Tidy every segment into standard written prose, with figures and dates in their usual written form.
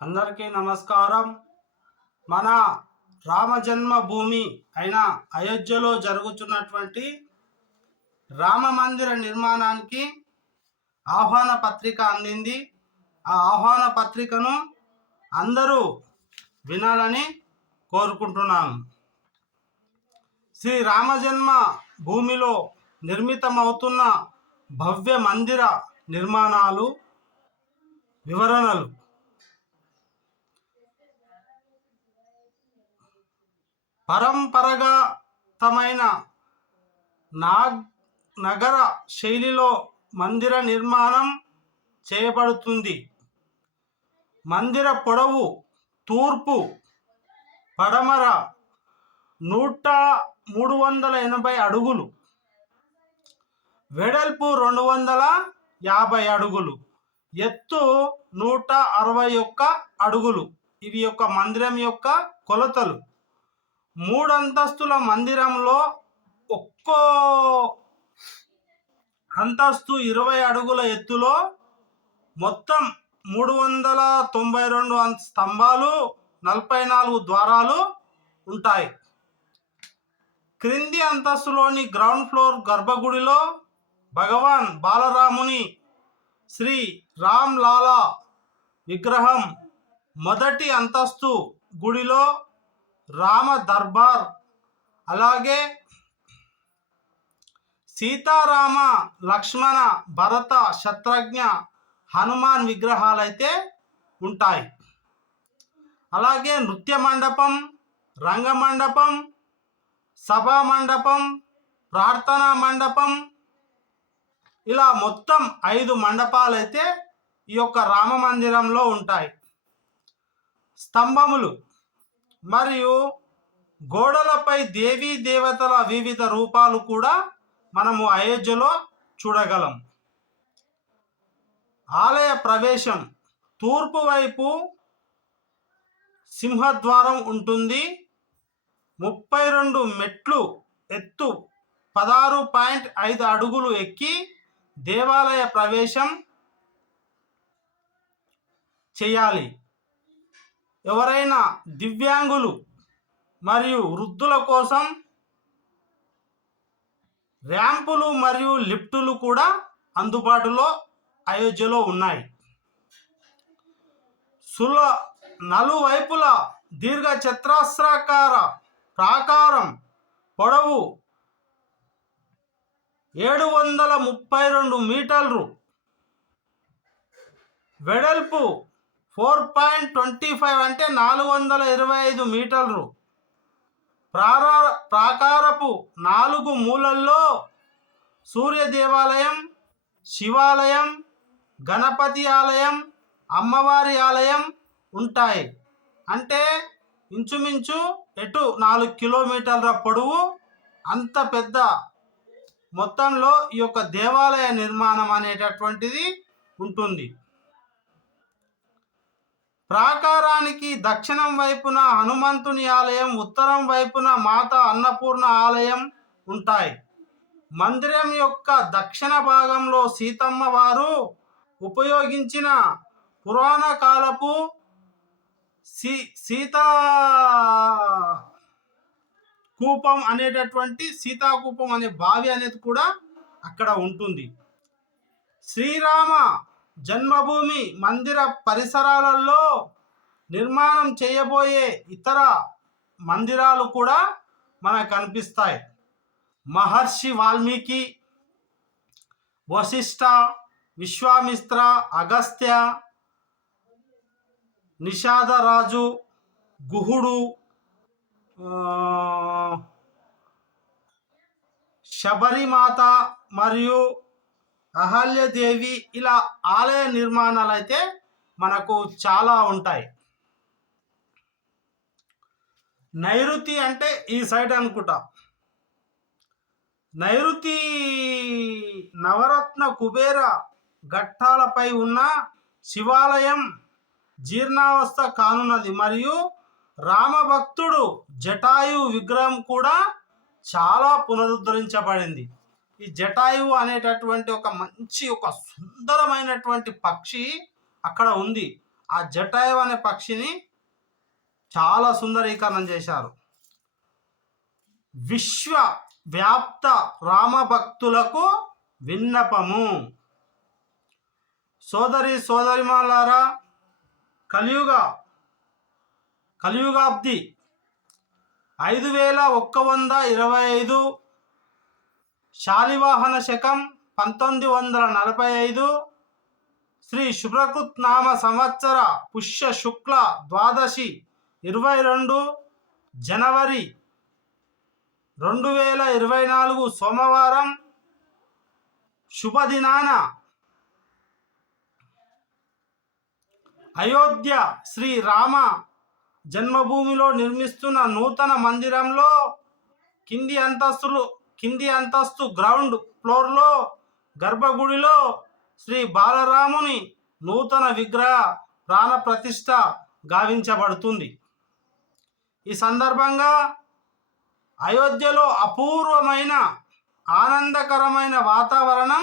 అందరికీ నమస్కారం. మన రామజన్మ భూమి అయిన అయోధ్యలో జరుగుతున్నటువంటి రామ మందిర నిర్మాణానికి ఆహ్వాన పత్రిక అందింది. ఆ ఆహ్వాన పత్రికను అందరూ వినాలని కోరుకుంటున్నాను. శ్రీ రామజన్మ భూమిలో నిర్మితమవుతున్న భవ్య మందిర నిర్మాణాలు వివరణలు. పరంపరాగతమైన నగర శైలిలో మందిర నిర్మాణం చేయబడుతుంది. మందిర పొడవు తూర్పు పడమర 380 అడుగులు, వెడల్పు 250 అడుగులు, ఎత్తు 161 అడుగులు. ఇవి యొక్క మందిరం యొక్క కొలతలు. 3 అంతస్తుల మందిరంలో ఒక్కో అంతస్తు 20 అడుగుల ఎత్తులో మొత్తం 392 స్తంభాలు, 44 ద్వారాలు ఉంటాయి. క్రింది అంతస్తులోని గ్రౌండ్ ఫ్లోర్ గర్భగుడిలో భగవాన్ బాలరాముని శ్రీ రామ్ లాలా విగ్రహం, మొదటి అంతస్తు గుడిలో రామ దర్బార్, అలాగే సీతారామ లక్ష్మణ భరత శత్రుఘ్న హనుమాన్ విగ్రహాలైతే ఉంటాయి. అలాగే నృత్య మండపం, రంగమండపం, సభా మండపం, ప్రార్థనా మండపం, ఇలా మొత్తం 5 మండపాలైతే ఈ యొక్క రామ మందిరంలో ఉంటాయి. స్తంభములు మరియు గోడలపై దేవీ దేవతల వివిధ రూపాలు కూడా మనము అయోధ్యలో చూడగలం. ఆలయ ప్రవేశం తూర్పు వైపు సింహద్వారం ఉంటుంది. 32 మెట్లు ఎత్తు 16.5 అడుగులు ఎక్కి దేవాలయ ప్రవేశం చేయాలి. ఎవరైనా దివ్యాంగులు మరియు వృద్ధుల కోసం ర్యాంపులు మరియు లిఫ్టులు కూడా అందుబాటులో అయోధ్యలో ఉన్నాయి. నలువైపుల దీర్ఘ చతురస్రాకార ప్రాకారం పొడవు 732 మీటర్లు, వెడల్పు 4.25 అంటే 425 మీటర్లు. ప్రాకారపు 4 మూలల్లో సూర్య దేవాలయం, శివాలయం, గణపతి ఆలయం, అమ్మవారి ఆలయం ఉంటాయి. అంటే ఇంచుమించు 4 కిలోమీటర్ల పొడవు, అంత పెద్ద మొత్తంలో ఈ యొక్క దేవాలయ నిర్మాణం అనేటటువంటిది ఉంటుంది. ప్రాకారానికి దక్షిణం వైపున హనుమంతుని ఆలయం, ఉత్తరం వైపున మాత అన్నపూర్ణ ఆలయం ఉంటాయి. మందిరం యొక్క దక్షిణ భాగంలో సీతమ్మ వారు ఉపయోగించిన పురాణ కాలపు సీతాకూపం అనే బావి అనేది కూడా అక్కడ ఉంటుంది. శ్రీరామ జన్మభూమి మందిర పరిసరాలలో నిర్మాణం చేయబోయే ఇతర మందిరాలు కూడా మనకు కనిపిస్తాయి. మహర్షి వాల్మీకి, వశిష్ఠ, విశ్వామిత్ర, అగస్త్య, నిషాదరాజు, గుహుడు, శబరిమాత మరియు అహల్యదేవి, ఇలా ఆలయ నిర్మాణాలు అయితే మనకు చాలా ఉంటాయి. నైరుతి అంటే ఈ సైడ్ అనుకుంటా. నైరుతి నవరత్న కుబేర ఘట్టాలపై ఉన్న శివాలయం జీర్ణావస్థ కానున్నది మరియు రామభక్తుడు జటాయు విగ్రహం కూడా చాలా పునరుద్ధరించబడింది. ఈ జటాయువు అనేటటువంటి ఒక సుందరమైనటువంటి పక్షి అక్కడ ఉంది. ఆ జటాయు అనే పక్షిని చాలా సుందరీకరణం చేశారు. విశ్వ వ్యాప్త రామభక్తులకు విన్నపము. సోదరిమాలారా, కలియుగాబ్ది 5125 శాలివాహన శకం 1945 శ్రీ శుభకృత్ నామ సంవత్సర పుష్య శుక్ల ద్వాదశి 22 జనవరి 2024 సోమవారం శుభదినాన అయోధ్య శ్రీరామ జన్మభూమిలో నిర్మిస్తున్న నూతన మందిరంలో కింది అంతస్తు గ్రౌండ్ ఫ్లోర్లో గర్భగుడిలో శ్రీ బాలరాముని నూతన విగ్రహ ప్రాణ ప్రతిష్ఠ గావించబడుతుంది. ఈ సందర్భంగా అయోధ్యలో అపూర్వమైన ఆనందకరమైన వాతావరణం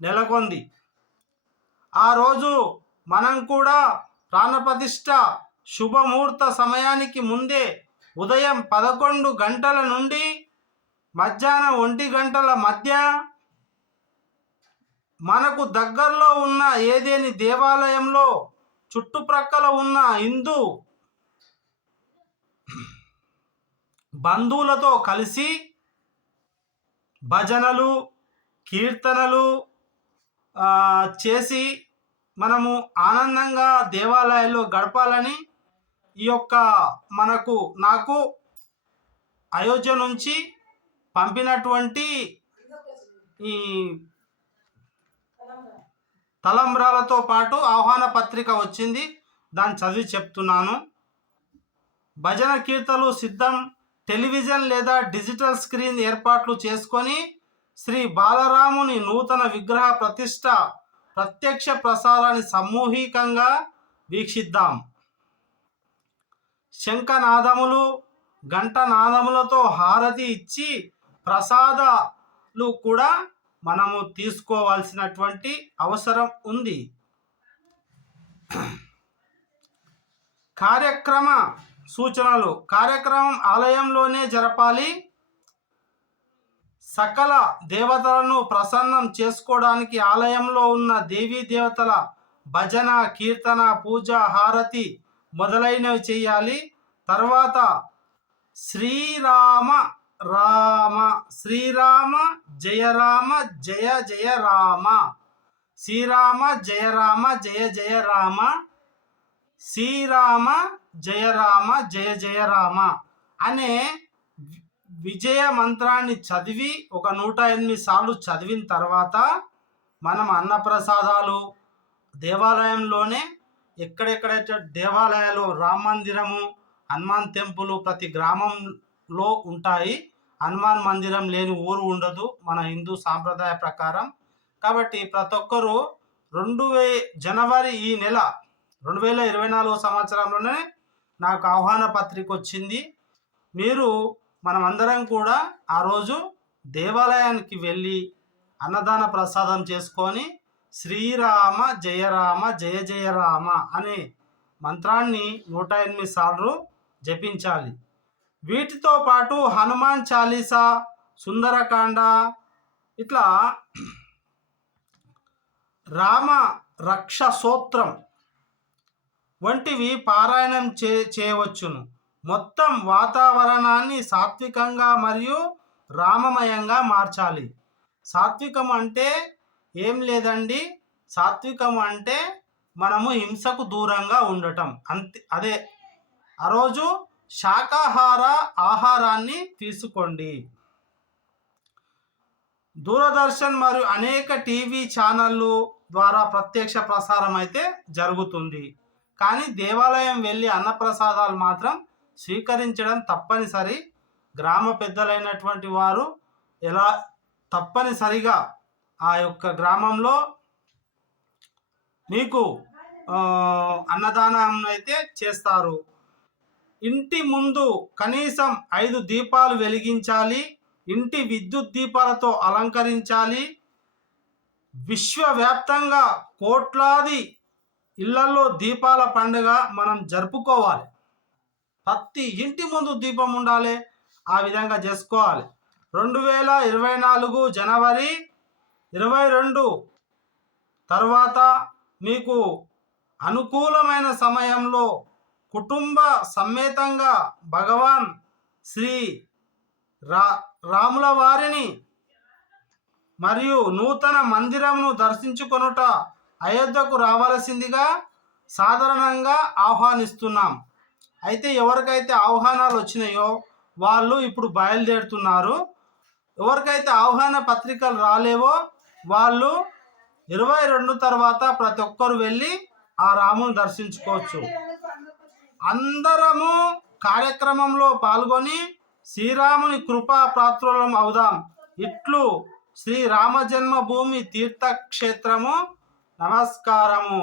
నెలకొంది. ఆ రోజు మనం కూడా ప్రాణప్రతిష్ఠ శుభముహూర్త సమయానికి ముందే ఉదయం 11 గంటల నుండి మధ్యాహ్నం 1 గంటల మధ్య మనకు దగ్గరలో ఉన్న ఏదేని దేవాలయంలో చుట్టుప్రక్కల ఉన్న హిందూ బంధువులతో కలిసి భజనలు కీర్తనలు చేసి మనము ఆనందంగా దేవాలయాల్లో గడపాలని ఈ యొక్క నాకు అయోధ్య నుంచి పంపినటువంటి ఈ తలంబ్రాలతో పాటు ఆహ్వాన పత్రిక వచ్చింది. దాన్ని చదివి చెప్తున్నాను. భజన కీర్తనలు సిద్ధం. టెలివిజన్ లేదా డిజిటల్ స్క్రీన్ ఏర్పాట్లు చేసుకొని శ్రీ బాలరాముని నూతన విగ్రహ ప్రతిష్ట ప్రత్యక్ష ప్రసారాన్ని సామూహికంగా వీక్షిద్దాం. శంఖనాదములు గంటనాదములతో హారతి ఇచ్చి ప్రసాదాలు కూడా మనము తీసుకోవాల్సినటువంటి అవసరం ఉంది. కార్యక్రమ సూచనలు. కార్యక్రమం ఆలయంలోనే జరపాలి. సకల దేవతలను ప్రసన్నం చేసుకోవడానికి ఆలయంలో ఉన్న దేవీ దేవతల భజన కీర్తన పూజ హారతి మొదలైనవి చేయాలి. తర్వాత శ్రీరామ జయ రామ జయ జయ రామ, శ్రీరామ జయ రామ జయ జయ రామ, శ్రీరామ జయ రామ జయ జయ రామ అనే విజయ మంత్రాన్ని చదివి ఒక 108 సార్లు చదివిన తర్వాత మనం అన్నప్రసాదాలు దేవాలయంలోనే ఎక్కడెక్కడైతే దేవాలయాలు రామ మందిరము హనుమాన్ టెంపుల్ ప్రతి గ్రామంలో ఉంటాయి. హనుమాన్ మందిరం లేని ఊరు ఉండదు మన హిందూ సాంప్రదాయ ప్రకారం. కాబట్టి ప్రతి ఒక్కరూ జనవరి ఈ నెల 2024 సంవత్సరంలోనే నాకు ఆహ్వాన పత్రిక వచ్చింది. మనమందరం కూడా ఆ రోజు దేవాలయానికి వెళ్ళి అన్నదాన ప్రసాదం చేసుకొని శ్రీరామ జయ రామ జయ జయ రామ అనే మంత్రాన్ని 108 సార్లు జపించాలి. వీటితో పాటు హనుమాన్ చాలీసా, సుందరకాండ, ఇట్లా రామ రక్ష సూత్రం వంటివి పారాయణం చేయవచ్చును. మొత్తం వాతావరణాన్ని సాత్వికంగా మరియు రామమయంగా మార్చాలి. సాత్వికం అంటే ఏం లేదండి. సాత్వికం అంటే మనము హింసకు దూరంగా ఉండటం అంతే. అదే ఆ రోజు శాకాహార ఆహారాన్ని తీసుకోండి. దూరదర్శన్ మరియు అనేక టీవీ ఛానళ్ళు ద్వారా ప్రత్యక్ష ప్రసారం అయితే జరుగుతుంది. కానీ దేవాలయం వెళ్ళి అన్నప్రసాదాలు మాత్రం స్వీకరించడం తప్పనిసరి. గ్రామ పెద్దలైనటువంటి వారు ఎలా తప్పనిసరిగా ఆ యొక్క గ్రామంలో మీకు అన్నదానం అయితే చేస్తారు. ఇంటి ముందు కనీసం 5 దీపాలు వెలిగించాలి. ఇంటి విద్యుత్ దీపాలతో అలంకరించాలి. విశ్వవ్యాప్తంగా కోట్లాది ఇళ్లలో దీపాల పండుగ మనం జరుపుకోవాలి. ప్రతి ఇంటి ముందు దీపం ఉండాలి. ఆ విధంగా చేసుకోవాలి. 2024 జనవరి 22 తర్వాత మీకు అనుకూలమైన సమయంలో కుటుంబ సమేతంగా భగవాన్ శ్రీ రాముల వారిని మరియు నూతన మందిరమును దర్శించుకొనుట అయోధ్యకు రావాల్సిందిగా సాధారణంగా ఆహ్వానిస్తున్నాం. అయితే ఎవరికైతే ఆహ్వానాలు వచ్చినాయో వాళ్ళు ఇప్పుడు బయలుదేరుతున్నారు. ఎవరికైతే ఆహ్వాన పత్రికలు రాలేవో వాళ్ళు 22 తర్వాత ప్రతి ఒక్కరు వెళ్ళి ఆ రాముని దర్శించుకోవచ్చు. అందరము కార్యక్రమంలో పాల్గొని శ్రీరాముని కృపా పాత్రులం అవుదాం. ఇట్లు శ్రీ రామ జన్మభూమి తీర్థక్షేత్రము. నమస్కారము.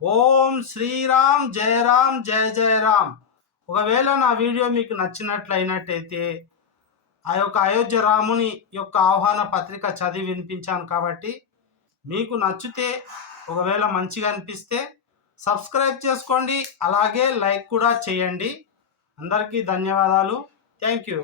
ఓం శ్రీరామ్ జయ రామ్ జయ జయ రామ్. ఒకవేళ నా వీడియో మీకు నచ్చినట్లయినట్టయితే ఆ యొక్క అయోధ్య రాముని యొక్క ఆహ్వాన పత్రిక చదివి వినిపించాను కాబట్టి మీకు నచ్చితే ఒకవేళ మంచిగా అనిపిస్తే సబ్స్క్రైబ్ చేసుకోండి, అలాగే లైక్ కూడా చేయండి. అందరికీ ధన్యవాదాలు. Thank you.